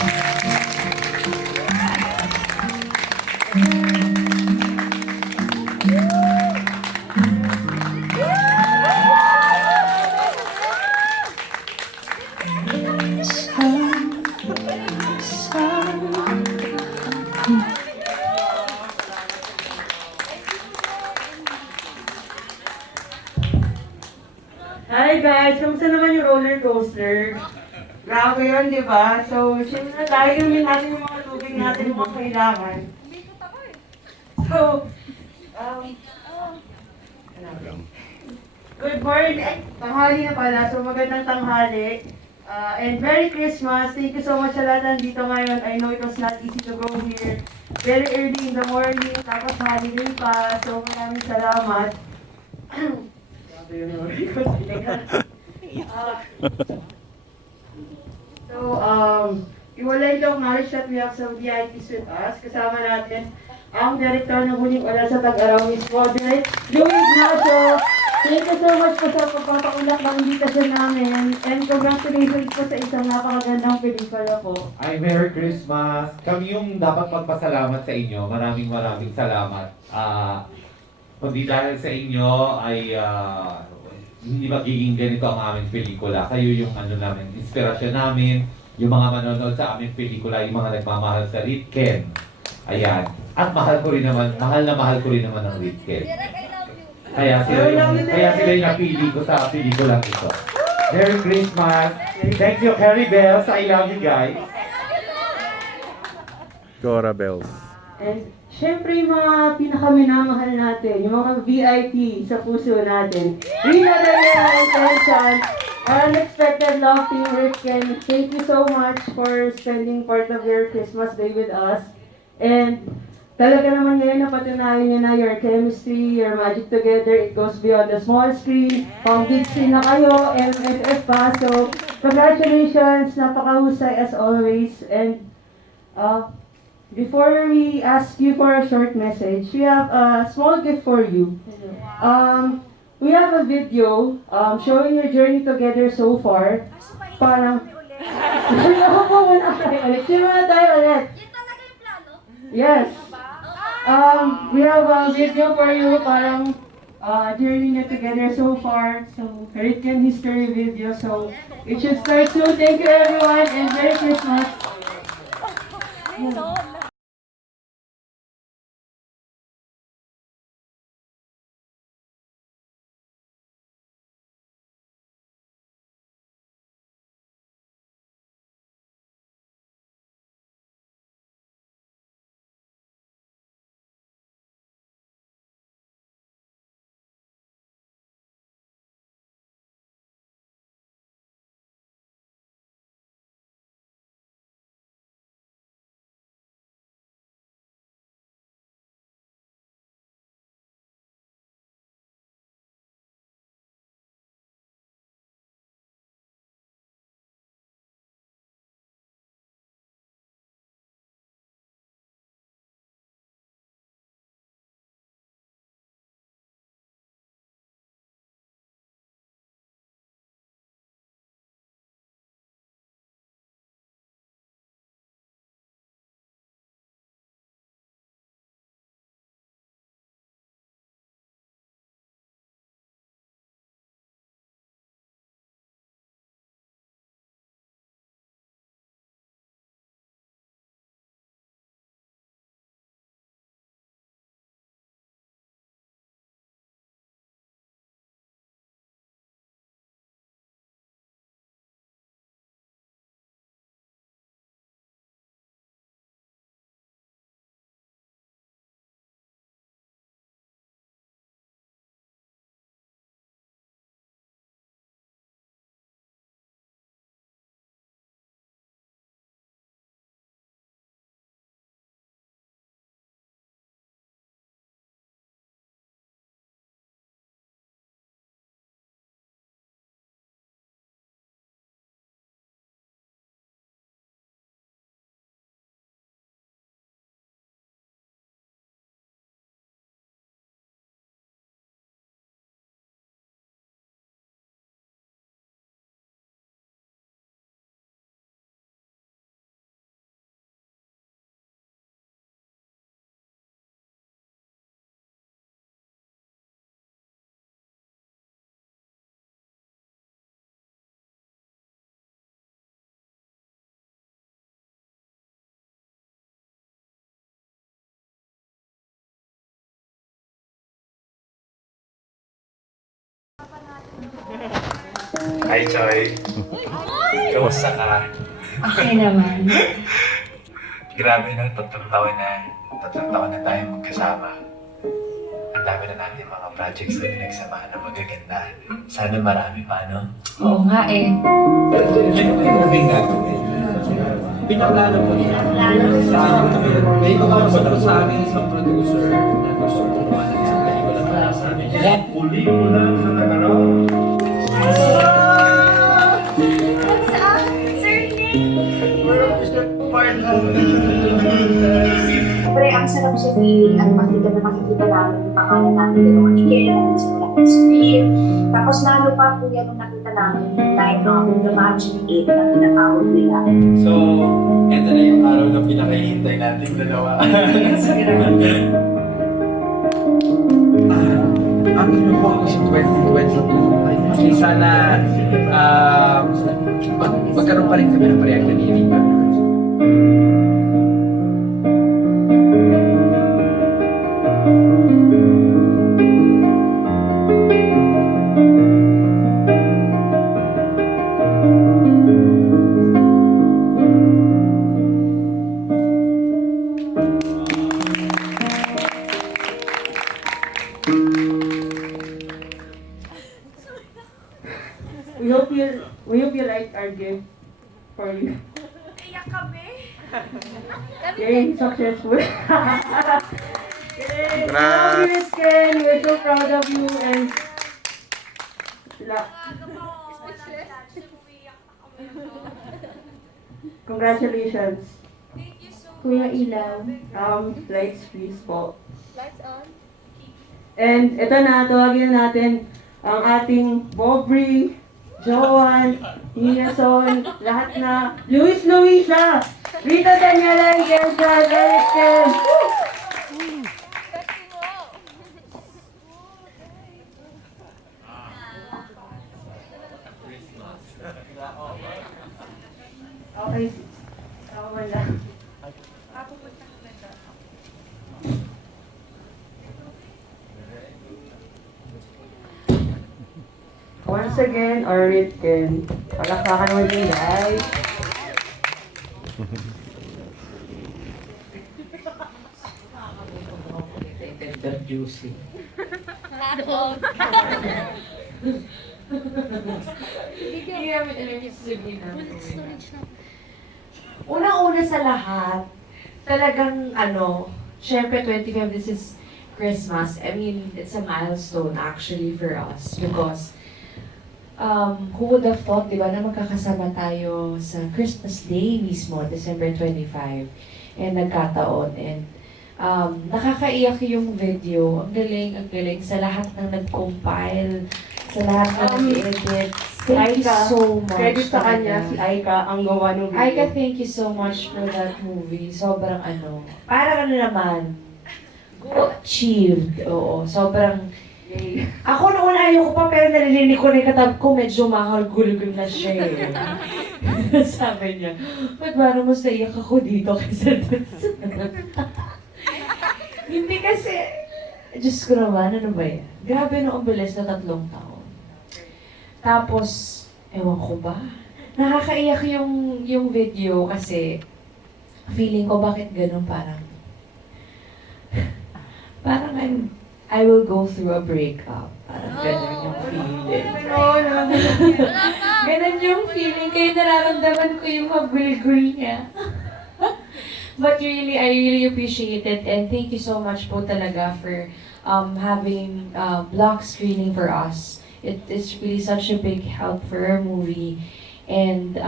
Hi guys! Kamusta naman yung roller coaster? Grabe yun, di ba? So, siyempre tayo yung natin yung mga tubig natin yung mga kailangan. So, good morning! Ay, tanghali na pala. So, magandang tanghali. And Merry Christmas! Thank you so much sa lahat nandito ngayon. I know it was not easy to go here. Very early in the morning, tapos holiday pa. So, maraming salamat. Grabe yun, roller coaster. Iwalay to acknowledge that we have some VIPs with us. Kasama natin ang Direktor ng Huling Oras sa Tag-Araw, Miss Roderick Louis Ignacio. Thank you so much po sa pagpapaulak ng invitation namin. And congratulations po sa isang napakagandang pelikula po. Ay, Merry Christmas! Kami yung dapat magpasalamat sa inyo. Maraming salamat. Kundi dahil sa inyo ay hindi magiging ganito ang aming pelikula. Kayo yung namin, inspirasyon namin, yung mga manonood sa aming pelikula, yung mga nagmamahal sa Ritken. Ayan. At mahal ko rin naman ang Ritken. Kaya sila yung napili ko sa pelikulang ito. Merry Christmas! Thank you, Carrie Bells. I love you guys. Cora Bells. And syempre yung mga pinakaminamahal natin, yung mga VIP sa puso natin. Rina Daniela and Tension, our unexpected love team, Ritken. Thank you so much for spending part of your Christmas day with us. And talaga naman ngayon napatunayan niyo na your chemistry, your magic together, it goes beyond the small screen. Pang big screen na kayo, MFF pa. So, congratulations, napakahusay as always. And before we ask you for a short message, we have a small gift for you. We have a video showing your journey together so far. Parang, ako po muna tayo ulit. Simula tayo ulit. Yun talaga yung plano? Yes. We have a video for you, parang journey niyo together so far. So, Ritken history video. So, it should start soon. Thank you everyone and Merry Christmas. Hi, Joy. Kamusta ka? Okay naman. Grabe na, tatlong taon na tayo magkasama. Ang dami na natin mga projects na pinagsamahan na magaganda. Sana marami pa, no? Oo nga eh. Yung movie gagawin. Pinaklano po niya. May mga sa amin isang producer na gusto kong kumahan sa pelikula para sa amin. Muli mo na sa Tagarong. What's up, Sir Siyempre, ang sarap sa feeling at makikita namin yung pangalan namin dalawa ni Ken sa malaking screen. Tapos lalo pa po yan nung nakita namin yung line of the Magic 8 na tinatawag nila. So, eto na yung araw na pinakahihintay natin dalawa. Ang ino po ako sa 2022. Kasi sana magkaroon pa rin kami ng proyekto ni Erika. We hope you like our gift for you. Iyak kami. Yay, successful. Yay, love you, Ken. We're so proud of you and congratulations. Thank you so much. Kuya Ilaw. Lights please po. Lights on. And ito na, tawagin na natin ang ating Bobri, Joan, Inason, lahat na. Luis Luisa, Rita Daniela, and Kenza, Eric Ken. Okay, wala. Once again, Orit Ken. Palakpakan mo din, guys. Tender juicy. Hindi namin alam yung sasabihin namin. Unang-una sa lahat, talagang syempre 25, this is Christmas. I mean, it's a milestone actually for us because who would have thought, di ba, na magkakasama tayo sa Christmas Day mismo, December 25, and nagkataon, and nakakaiyak yung video. Ang galing sa lahat ng nag-compile, sa lahat ng nag-edit. Thank you so much. Credit sa kanya, si Aika, ang gawa ng video. Aika, thank you so much for that movie. Sobrang parang naman, achieved. Oo, sobrang, ako noon ayoko pa, pero narinig ko na yung katab ko, medyo mahal-gulgul na siya eh. Sabi niya, ba't parang mas naiyak ako dito kaysa dun sa Hindi kasi, Diyos ko naman, ano ba yan? Grabe no, ang bilis na 3 taon. Tapos, ewan ko ba? Nakakaiyak yung video kasi feeling ko bakit ganun parang I will go through a breakup. Parang ganun yung feeling. Ganun yung feeling. Kaya nararamdaman ko yung magulgul niya. But really, I really appreciate it. And thank you so much po talaga for having block screening for us. It is really such a big help for our movie. And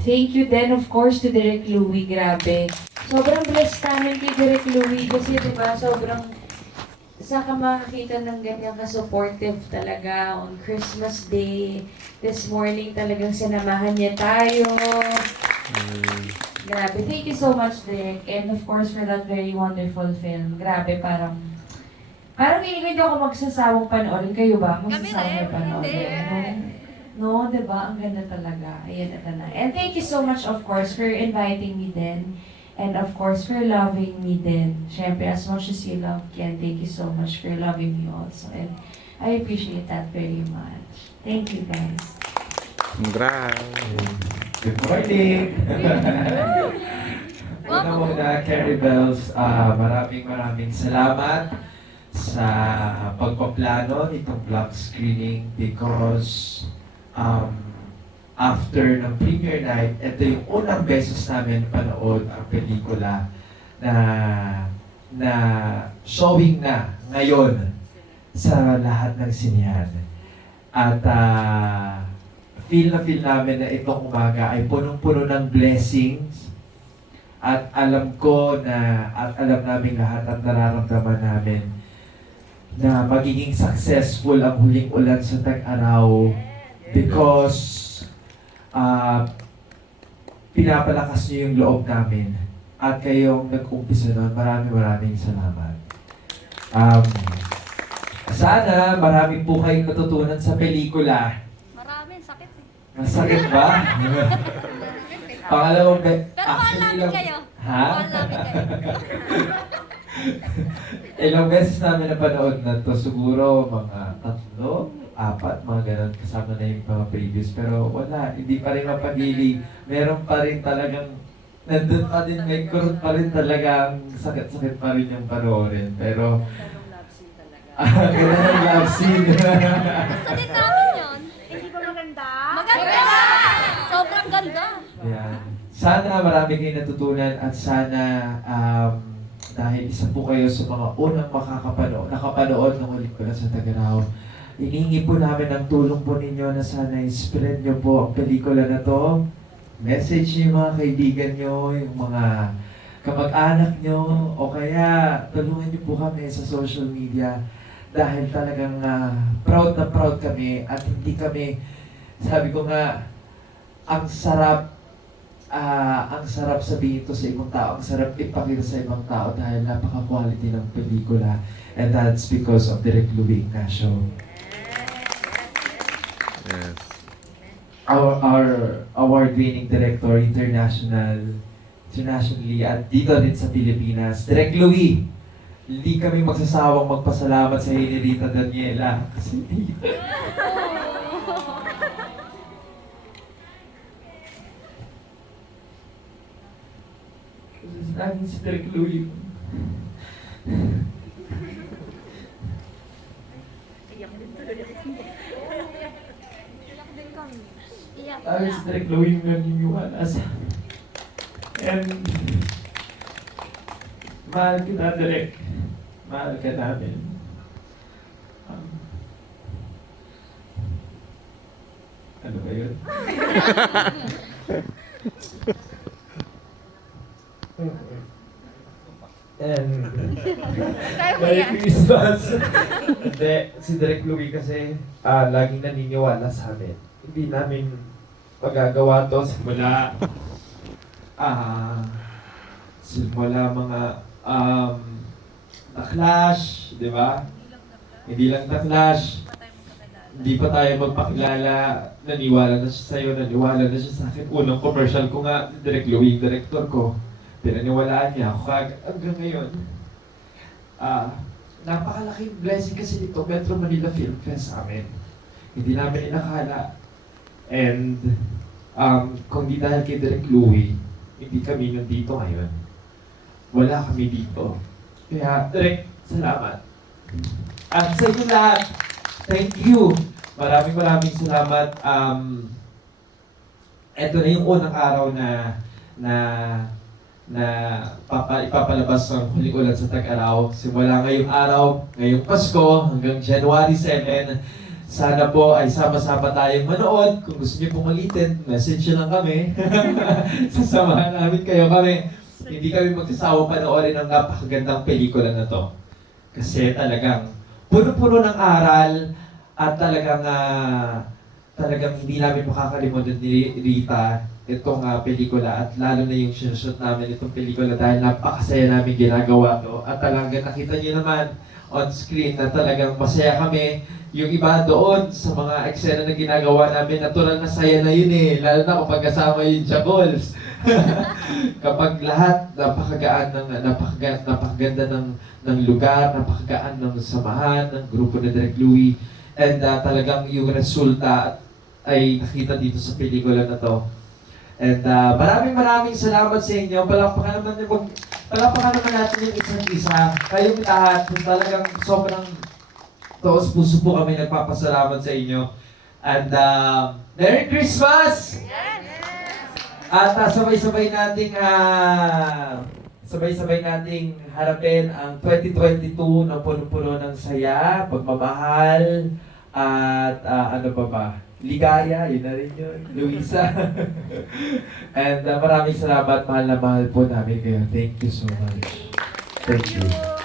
thank you then, of course, to Direk Louie. Grabe. Sobrang blessed namin kay Direk Louie kasi diba, sobrang saan ka makakita ng ganyan ka-supportive talaga on Christmas Day. This morning talagang sinamahan niya tayo. Grabe. Thank you so much, Direk. And of course, for that very wonderful film. Grabe, parang hindi ako magsasawang panoorin. Kayo ba? Magsasawang panoorin? No, diba? Ang ganda talaga. Ayan, ito na. And thank you so much, of course, for inviting me din. And of course, for loving me din. Siyempre, as much as you love Ken, thank you so much for loving me also. And I appreciate that very much. Thank you, guys. Good morning! Una muna, Carrie Bells, maraming salamat sa pagpaplano nitong vlog screening because after ng premiere night, ito yung unang beses namin panood ang pelikula na showing na ngayon sa lahat ng sinihan. At feel namin na itong umaga ay punong-puno ng blessings. At alam ko na, at alam namin lahat at nararamdaman namin na magiging successful ang huling ulan sa Tag-Araw because pinapalakas niyo yung loob namin. At kayong nag-umpisa nun, maraming salamat. Sana marami po kayong natutunan sa pelikula. Marami, sakit eh. Masakit ba? Pangalawang Pero mahal namin kayo. Ha? Mahal namin kayo. Ilang beses namin napanood na to, siguro mga 3, 4, mga ganun, kasama na yung mga previous. Pero wala, hindi pa rin mapagili. Meron pa rin talagang, nandun pa din, may kurot pa rin talaga, sakit-sakit pa rin yung panoorin. Pero, ganun ang love scene. Gusto din namin yun. Hindi ba maganda? Maganda! Sobrang ganda. Yan. Sana marami kayong natutunan at sana dahil isa po kayo sa mga unang nakapanood ng ulit ko na sa Tag-Araw. Hinihingi po namin ang tulong po ninyo na sana i-spread nyo po ang pelikula na to. Message nyo yung mga kaibigan nyo, yung mga kamag-anak nyo, o kaya tulungan nyo po kami sa social media dahil talagang proud na proud kami at hindi kami, sabi ko nga, ang sarap sabihin to sa ibang tao, ang sarap ipakita sa ibang tao dahil napaka-quality ng pelikula, and that's because of Direk Louie Ignacio. Our award-winning director internationally at dito din sa Pilipinas, Direk Louie. Hindi kami magsasawang magpasalamat sa Rita Daniela kasi laging si Direk Louie. Iyak Laging si Direk Louie yung naniniwala sa and mahal kita, Direk. Mahal ka namin. Ano ba yun? And Merry Christmas! Hindi, si Direk Louie kasi laging naniniwala sa amin. Hindi namin magagawa to simula mga The Clash, di ba? Hindi lang The Clash. Hindi pa tayo magpakilala. Naniwala na siya sa'yo, naniwala na siya sa akin. Unang commercial ko nga, si Direk Louie, yung director ko. Pinaniwalaan niya ako hanggang ngayon. Napakalaking blessing kasi dito, Metro Manila Film Fest sa amin. Hindi namin inakala. And kung di dahil kay Direk Louie, hindi kami nandito ngayon. Wala kami dito. Kaya, Direk, salamat. At sa inyo lahat, thank you. Maraming salamat. Ito na yung unang araw na ipapalabas ng huling ulan sa Tag-Araw. Simula ngayong araw, ngayong Pasko, hanggang January 7. Sana po ay sama-sama tayong manood. Kung gusto niyo pong ulitin, message nyo lang kami. Sasamahan namin kayo kami. Hindi kami magsasawa panoorin ang napakagandang pelikula na to. Kasi talagang puno-puno ng aral at talagang hindi namin makakalimutan ni Rita itong pelikula at lalo na yung sinushoot namin itong pelikula dahil napakasaya namin ginagawa to at talagang nakita niyo naman on screen na talagang masaya kami. Yung iba doon sa mga eksena na ginagawa namin, natural na saya na yun eh, lalo na kapag kasama yung Jacols. Kapag lahat napakaganda ng lugar, napakagaan ng samahan ng grupo ni Direk Louie, and talagang yung resulta ay nakita dito sa pelikula na to. And maraming salamat sa inyo. Palakpakan naman natin yung isa't isa. Kayong lahat, talagang sobrang taos puso po kami nagpapasalamat sa inyo. And Merry Christmas! At sabay-sabay nating harapin ang 2022 na puno-puno ng saya, pagmamahal, at ano pa ba? Ligaya, yun na rin yun. Luisa. And maraming salamat, mahal na mahal po namin kayo. Thank you so much. Thank you.